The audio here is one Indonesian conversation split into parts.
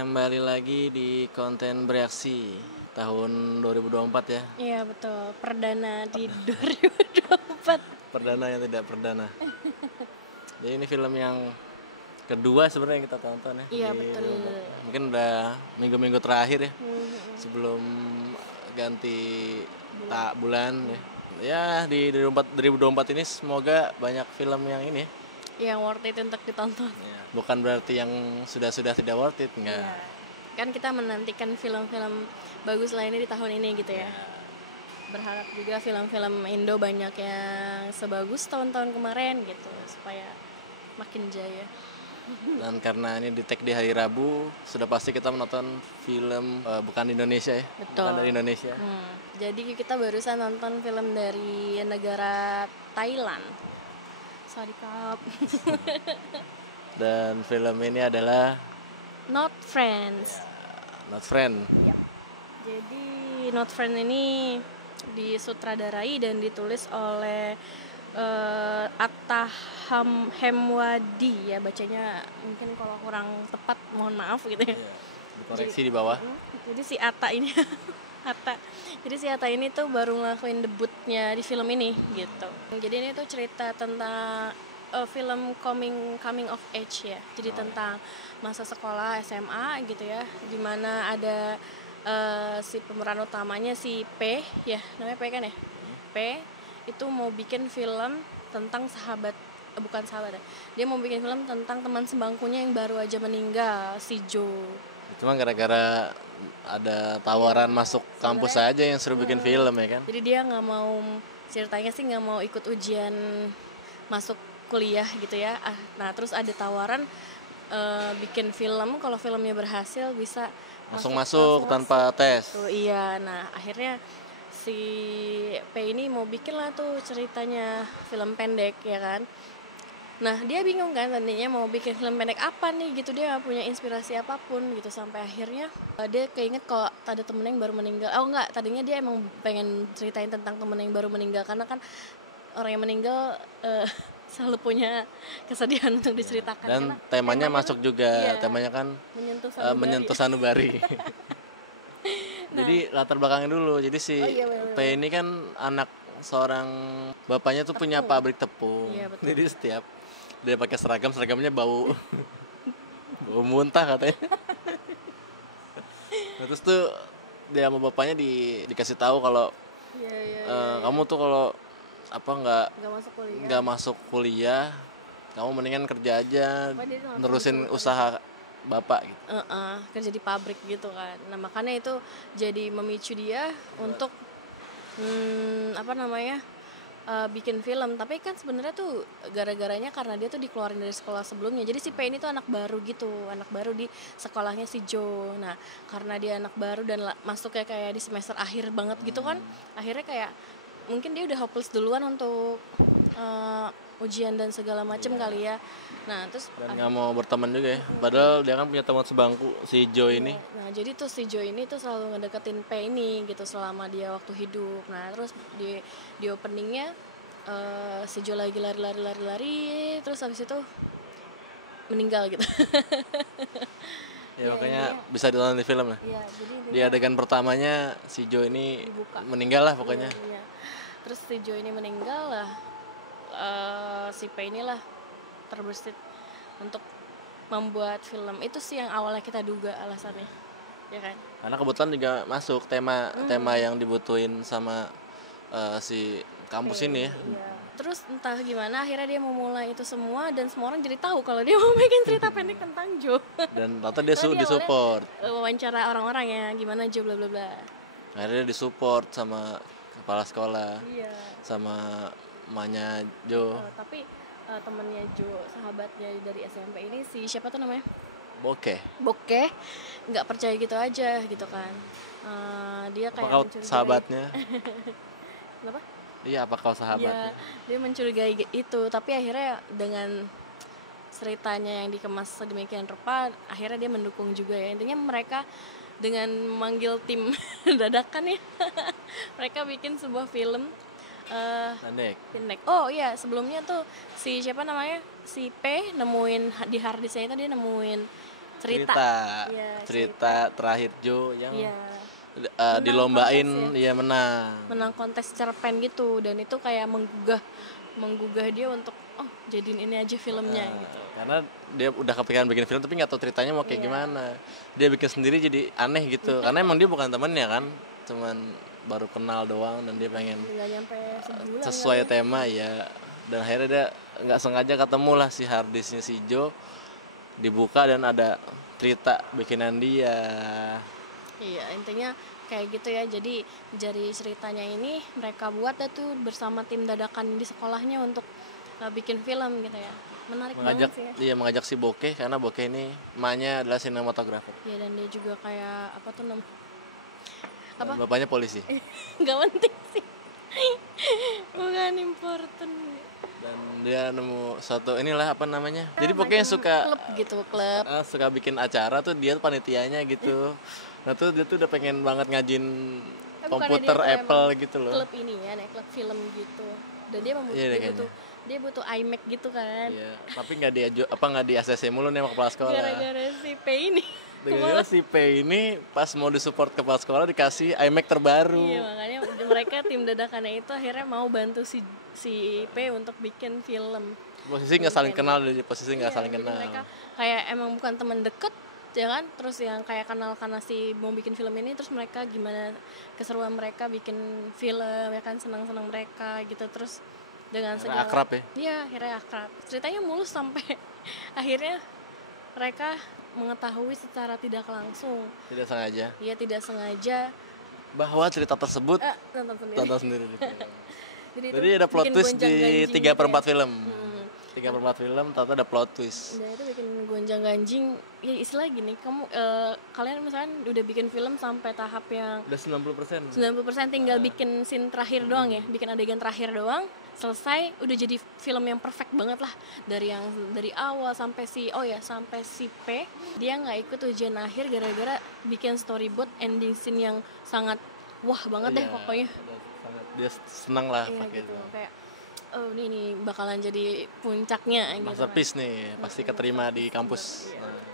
kembali lagi di konten bereaksi tahun 2024 ya. Iya betul, perdana di 2024. Perdana yang tidak perdana. Jadi ini film yang kedua sebenarnya yang kita tonton ya. Iya betul. Mungkin udah minggu-minggu terakhir ya sebelum ganti bulan ya. Ya di 2024 ini semoga banyak film yang ini ya. Yang worth it untuk ditonton. Ya, bukan berarti yang sudah tidak worth it, enggak. Iya. Kan kita menantikan film-film bagus lainnya di tahun ini gitu ya. Berharap juga film-film Indo banyak yang sebagus tahun-tahun kemarin gitu supaya makin jaya. Dan karena ini di tag di hari Rabu, sudah pasti kita menonton film bukan di Indonesia ya. Betul. Bukan dari Indonesia. Jadi kita barusan nonton film dari negara Thailand. Sorry Kap. Dan film ini adalah Not Friends. Not Friend. Ya. Jadi Not Friend ini disutradarai dan ditulis oleh Atta Hemwadi ya, bacanya mungkin kalau kurang tepat mohon maaf gitu ya. Dikoreksi di bawah. Jadi si Atta ini Jadi si Atta ini tuh baru ngelakuin debutnya di film ini gitu. Jadi ini tuh cerita tentang film coming of age ya. Jadi tentang masa sekolah SMA gitu ya, dimana ada si pemeran utamanya si P ya, namanya P kan ya. P itu mau bikin film tentang bukan sahabat ya. Dia mau bikin film tentang teman sebangkunya yang baru aja meninggal, si Joe. Cuma gara-gara ada tawaran masuk kampus aja yang suruh bikin film ya kan. Jadi dia nggak mau, ceritanya sih nggak mau ikut ujian masuk kuliah gitu ya. Nah terus ada tawaran bikin film, kalau filmnya berhasil bisa masuk tanpa tes. Tuh, iya, nah akhirnya si P ini mau bikin lah tuh ceritanya film pendek ya kan. Nah dia bingung kan tadinya mau bikin film pendek apa nih gitu, dia gak punya inspirasi apapun gitu, sampai akhirnya dia keinget kalau ada temennya yang baru meninggal. Oh enggak, tadinya dia emang pengen ceritain tentang temen yang baru meninggal, karena kan orang yang meninggal selalu punya kesedihan untuk diceritakan. Dan temanya masuk juga, iya, temanya kan menyentuh sanubari. Nah, jadi latar belakangnya dulu, jadi si P ini kan anak seorang bapaknya tuh punya pabrik tepung. Iya, betul. Jadi setiap dia pakai seragamnya bau bau muntah katanya. Terus tuh dia sama bapaknya dikasih tahu kalau kamu tuh kalau nggak masuk kuliah, kamu mendingan kerja aja, nerusin usaha bapak gitu. Kerja di pabrik gitu kan. Nah makanya itu jadi memicu dia untuk bikin film. Tapi kan sebenarnya tuh gara-garanya karena dia tuh dikeluarin dari sekolah sebelumnya. Jadi si P ini tuh anak baru gitu, anak baru di sekolahnya si Joe. Nah karena dia anak baru dan masuknya kayak di semester akhir banget gitu kan, akhirnya kayak mungkin dia udah hopeless duluan untuk ujian dan segala macem kali ya. Nah terus dan nggak mau berteman juga ya, padahal dia kan punya teman sebangku si Joe ini. Nah jadi tuh si Joe ini tuh selalu ngedeketin P ini gitu selama dia waktu hidup. Nah terus di openingnya si Joe lagi lari terus habis itu meninggal gitu. Ya makanya bisa ditonton di film lah. Iya, di adegan pertamanya si Joe ini meninggal lah pokoknya. Iya. Terus si Joe ini meninggal lah, si P inilah terbersit untuk membuat film. Itu sih yang awalnya kita duga alasannya, ya kan? Karena kebetulan juga masuk tema yang dibutuhin sama si kampus ini ya. Iya. Terus entah gimana akhirnya dia memulai itu semua dan semua orang jadi tahu kalau dia mau bikin cerita pendek tentang Joe. Dan ternyata dia disupport. Wawancara orang-orang ya, gimana Joe bla bla bla. Akhirnya disupport sama kepala sekolah. Iya. Sama emaknya Joe. Tapi temennya Joe, sahabatnya dari SMP ini, si siapa tuh namanya? Bokeh nggak percaya gitu aja gitu kan. Dia kayak apakah sahabatnya? Kenapa? Iya, apa kau sahabatnya? Ya, dia mencurigai itu, tapi akhirnya dengan ceritanya yang dikemas sedemikian rupa, akhirnya dia mendukung juga ya. Intinya mereka dengan memanggil tim dadakan ya, mereka bikin sebuah film pendek. Oh iya, sebelumnya tuh si siapa namanya, si P nemuin di harddisknya itu, dia nemuin cerita Iya, cerita terakhir Joe yang Iya. dilombain kontes ya menang. menang kontes cerpen gitu, dan itu kayak menggugah dia untuk jadiin ini aja filmnya gitu. Karena dia udah kepikiran bikin film tapi nggak tahu ceritanya mau kayak Iya. gimana. Dia bikin sendiri jadi aneh gitu. Karena emang dia bukan temennya kan, cuman baru kenal doang dan dia pengen Nggak nyampe sebulan sesuai kali ya. tema ya. Dan akhirnya dia nggak sengaja ketemu lah si harddisknya si Joe, dibuka dan ada cerita bikinan dia. Iya, intinya kayak gitu ya. Jadi dari ceritanya ini mereka buat tuh bersama tim dadakan di sekolahnya untuk bikin film gitu ya. Menarik banget sih ya. Iya, mengajak si Bokeh karena Bokeh ini emaknya adalah sinematografer. Iya, dan dia juga kayak apa tuh Dan apa? bapaknya polisi. Nggak penting sih. Bukan important. Dan dia nemu suatu inilah apa namanya. Jadi Macam pokoknya suka klub gitu, klub. suka bikin acara tuh dia tuh panitianya gitu. Nah tuh dia tuh udah pengen banget ngajin Bukannya komputer dia tuh Apple emang gitu loh. klub ini ya, klub film gitu. Dan dia Iya deh kayaknya. dia butuh iMac gitu kan. Iya, tapi nggak di ACC mulu nih sama kepala sekolah. Gara-gara si P ini. Dengan si P ini pas mau disupport kepala sekolah dikasih iMac terbaru. Iya, makanya mereka tim dadakannya itu akhirnya mau bantu si P untuk bikin film. Posisi nggak saling kenal, dari posisi nggak Iya, saling jadi kenal. mereka kayak emang bukan teman deket ya kan, terus yang kayak kenal karena si mau bikin film ini, terus mereka gimana keseruan mereka bikin film ya kan, senang-senang mereka gitu, terus dengan Akhirnya akrab ya? Iya, akhirnya akrab. Ceritanya mulus sampai akhirnya mereka mengetahui secara tidak langsung, Tidak sengaja. ya tidak sengaja, Bahwa cerita tersebut nonton sendiri. tonton sendiri. Jadi Jadi ada plot bikin twist di gonjang-ganjing 3/4 gitu ya. film. 3/4 film ternyata ada plot twist. Dan itu bikin gonjang ganjing. Ya istilah gini, kamu kalian misalnya udah bikin film sampai tahap yang Udah 90%. 90% tinggal bikin scene terakhir doang ya, bikin adegan terakhir doang, selesai, udah jadi film yang perfect banget lah. Dari awal sampai sampai si P, dia nggak ikut ujian akhir gara-gara bikin storyboard ending scene yang sangat wah banget deh Iya, pokoknya. sangat dia senang lah Iya pakai gitu, itu. kayak ini bakalan jadi puncaknya gitu kan. Masterpiece nih, pasti keterima di kampus. Nah,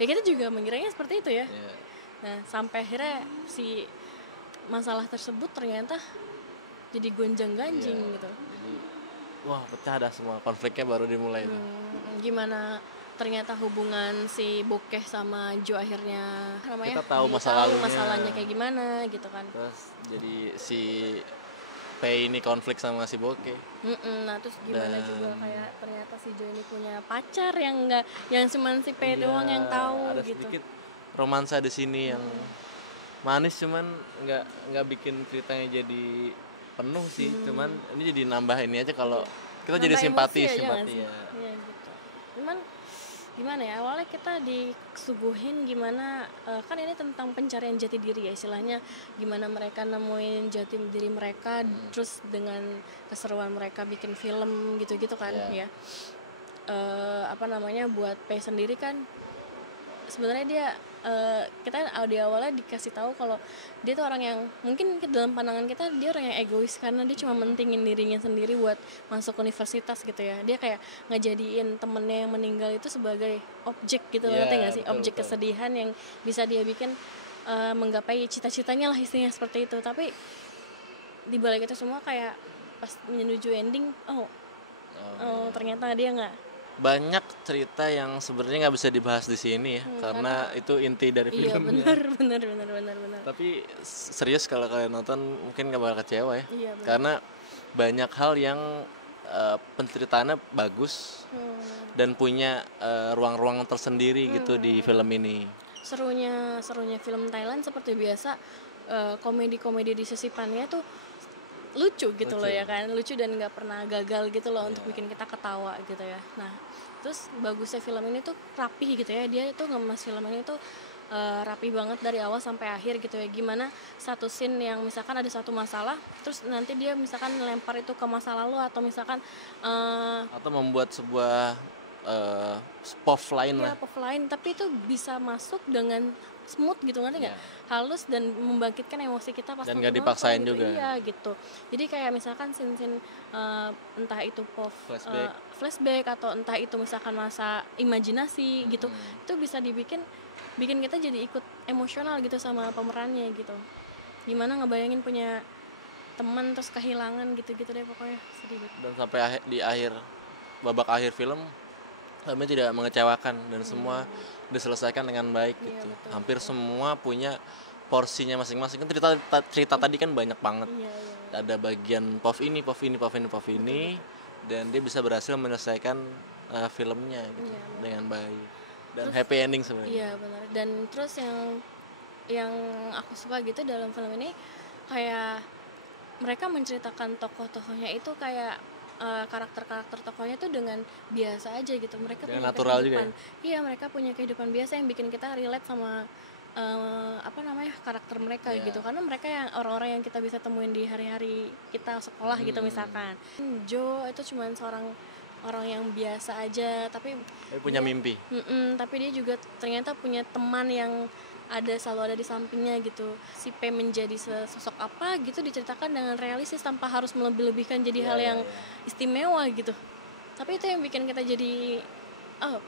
Ya kita juga mengiranya seperti itu ya. iya. Nah sampai akhirnya si masalah tersebut ternyata jadi gonjang-ganjing Iya. gitu. Jadi wah, pecah dah semua, konfliknya baru dimulai tuh. Gimana ternyata hubungan si Bokeh sama Jo akhirnya Kita tahu dia masa tahu lalunya. masalahnya kayak gimana gitu kan. Terus jadi si P ini konflik sama si Bokeh. Nah terus gimana Dan- juga kayak ternyata si Jo ini punya pacar yang cuman si P Iya, doang yang tahu ada gitu. sedikit romansa di sini yang manis, cuman nggak bikin ceritanya jadi penuh sih. Cuman ini jadi nambah ini aja kalau kita jadi Nambah simpati emosi aja nggak sih? ya. Iya gitu. Cuman gimana ya, awalnya kita disuguhin gimana kan ini tentang pencarian jati diri ya istilahnya, gimana mereka nemuin jati diri mereka, terus dengan keseruan mereka bikin film gitu-gitu kan. Iya. Ya apa namanya, buat P sendiri kan sebenarnya dia kita di awalnya dikasih tahu kalau dia tuh orang yang mungkin dalam pandangan kita dia orang yang egois karena dia cuma mentingin dirinya sendiri buat masuk universitas gitu ya. Dia kayak ngejadiin temennya yang meninggal itu sebagai objek gitu, Iya, ngerti nggak sih, betul, objek betul. kesedihan yang bisa dia bikin menggapai cita-citanya lah istilahnya seperti itu. Tapi di balik itu semua kayak pas menuju ending ternyata dia nggak. Banyak cerita yang sebenarnya nggak bisa dibahas di sini ya, karena itu inti dari Iya filmnya. benar. Tapi serius kalau kalian nonton mungkin nggak bakal kecewa ya, Iya, benar. karena banyak hal yang penceritaannya bagus dan punya ruang-ruang tersendiri gitu di film ini. Serunya film Thailand seperti biasa, komedi-komedi di sisipannya tuh lucu gitu loh ya kan, lucu dan nggak pernah gagal gitu loh untuk bikin kita ketawa gitu ya. Nah terus bagusnya film ini tuh rapih gitu ya, dia tuh ngemas film ini tuh rapih banget dari awal sampai akhir gitu ya. Gimana satu scene yang misalkan ada satu masalah, terus nanti dia misalkan lempar itu ke masa lalu, atau misalkan Atau membuat sebuah eh POV lain Iya, lah. pop lain, tapi itu bisa masuk dengan smooth gitu, ngerti nggak? Iya. Halus dan membangkitkan emosi kita pas Dan nonton nggak dipaksain gitu. juga. Iya gitu. Jadi kayak misalkan scene-scene entah itu pop Flashback. flashback atau entah itu misalkan masa imajinasi gitu, itu bisa bikin kita jadi ikut emosional gitu sama pemerannya gitu. Gimana ngebayangin punya teman terus kehilangan gitu-gitu deh, pokoknya sedih banget. Dan sampai di akhir babak akhir film filmnya tidak mengecewakan dan semua diselesaikan dengan baik Iya, gitu. betul, Hampir semua punya porsinya masing-masing. Kan cerita tadi kan banyak banget. Iya. Ada bagian POV ini, dan dia bisa berhasil menyelesaikan filmnya gitu Iya, dengan baik. Dan Terus- happy ending sebenarnya. Iya benar. Dan terus yang aku suka gitu dalam film ini kayak mereka menceritakan tokoh-tokohnya itu kayak karakter-karakter tokohnya tuh dengan biasa aja gitu. Mereka Dengan punya natural juga kehidupan. Iya, mereka punya kehidupan biasa yang bikin kita relate sama karakter mereka Iya. gitu. Karena mereka yang orang-orang yang kita bisa temuin di hari-hari kita sekolah gitu misalkan. Joe itu cuman seorang orang yang biasa aja, tapi Dia punya mimpi. tapi dia juga ternyata punya teman yang selalu ada di sampingnya gitu. Si P menjadi sosok apa gitu diceritakan dengan realistis tanpa harus melebih-lebihkan jadi hal yang istimewa gitu. Tapi itu yang bikin kita jadi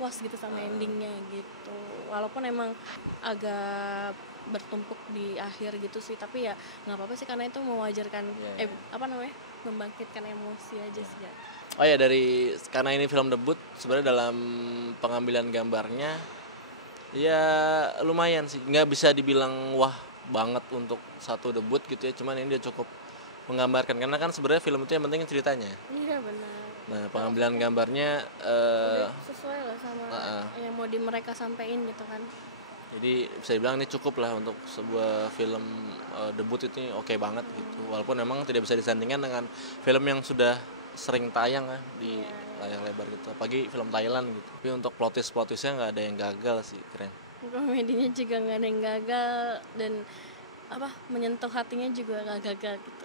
puas gitu sama endingnya gitu. Walaupun emang agak bertumpuk di akhir gitu sih, tapi ya nggak apa-apa sih karena itu mewajarkan membangkitkan emosi aja sih ya. Oh ya, karena ini film debut sebenarnya dalam pengambilan gambarnya ya lumayan sih, nggak bisa dibilang wah banget untuk satu debut gitu ya, cuman ini dia cukup menggambarkan karena kan sebenarnya film itu yang penting ceritanya. Iya benar. Nah, pengambilan gambarnya Udah sesuai lah sama yang mau mereka sampein gitu kan. jadi bisa dibilang ini cukup lah untuk sebuah film debut itu oke banget gitu. Walaupun memang tidak bisa disandingkan dengan film yang sudah sering tayang ya di layar lebar gitu, apalagi film Thailand gitu. Tapi untuk plot twistnya nggak ada yang gagal sih, keren. Komedinya juga nggak ada yang gagal dan menyentuh hatinya juga nggak gagal gitu.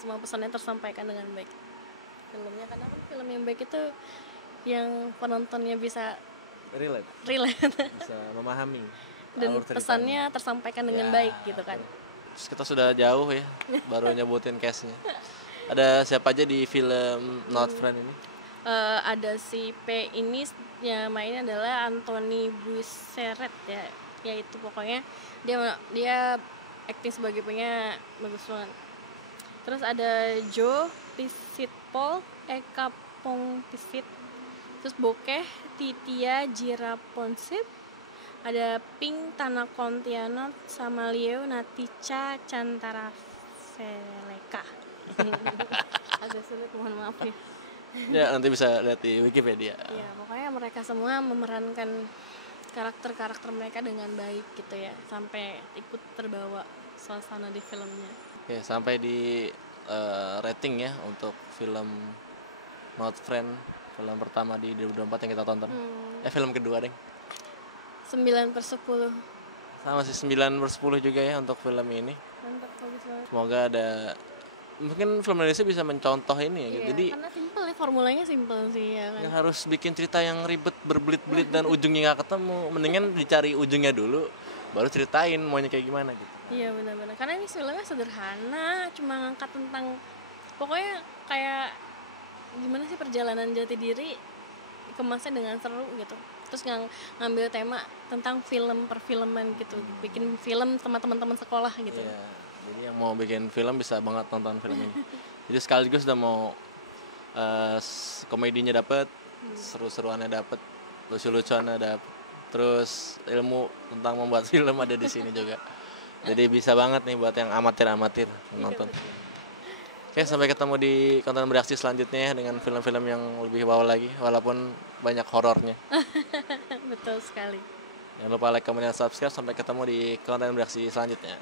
Semua pesannya tersampaikan dengan baik. Filmnya karena kan film yang baik itu yang penontonnya bisa Relate, bisa memahami dan alur ceritanya. pesannya tersampaikan dengan baik gitu kan. Terus kita sudah jauh ya, baru nyebutin cast-nya. Ada siapa aja di film Not Friend ini? Ada si P ini yang mainnya adalah Anthony Buisseret ya, yaitu pokoknya dia acting sebagai punya bagus banget. Terus ada Joe Pisitpol, Eka Pongpisit, terus Bokeh Titia Jiraponsip, ada Pink Tanakontianot sama Leo Natica Cantara Veleka. Agak sulit, mohon maaf ya. Ya nanti bisa lihat di Wikipedia. Ya pokoknya mereka semua memerankan karakter-karakter mereka dengan baik gitu ya, sampai ikut terbawa suasana di filmnya. Oke, sampai di rating ya untuk film Not Friend, film pertama di 2024 yang kita tonton. Film kedua deh. 9/10. Sama sih 9/10 juga ya untuk film ini. Mantap, bagus banget. Semoga mungkin film Indonesia bisa mencontoh ini ya gitu. Iya, Jadi karena simple ya, formulanya simple sih ya kan. nggak harus bikin cerita yang ribet, berbelit-belit dan ujungnya nggak ketemu. Mendingan dicari ujungnya dulu, baru ceritain maunya kayak gimana gitu. Iya benar-benar. Karena ini filmnya sederhana, cuma ngangkat tentang pokoknya kayak gimana sih perjalanan jati diri kemasnya dengan seru gitu. Terus ngambil tema tentang film perfilman gitu, bikin film sama teman-teman sekolah gitu. Iya. Jadi yang mau bikin film bisa banget nonton film ini. Jadi sekaligus udah mau komedinya dapet, seru-seruannya dapet, lucu-lucuannya dapet, terus ilmu tentang membuat film ada di sini juga. Jadi bisa banget nih buat yang amatir nonton. Oke, sampai ketemu di konten bereaksi selanjutnya ya, dengan film-film yang lebih wow lagi, walaupun banyak horornya. Betul sekali. Jangan lupa like, comment, dan subscribe. Sampai ketemu di konten bereaksi selanjutnya.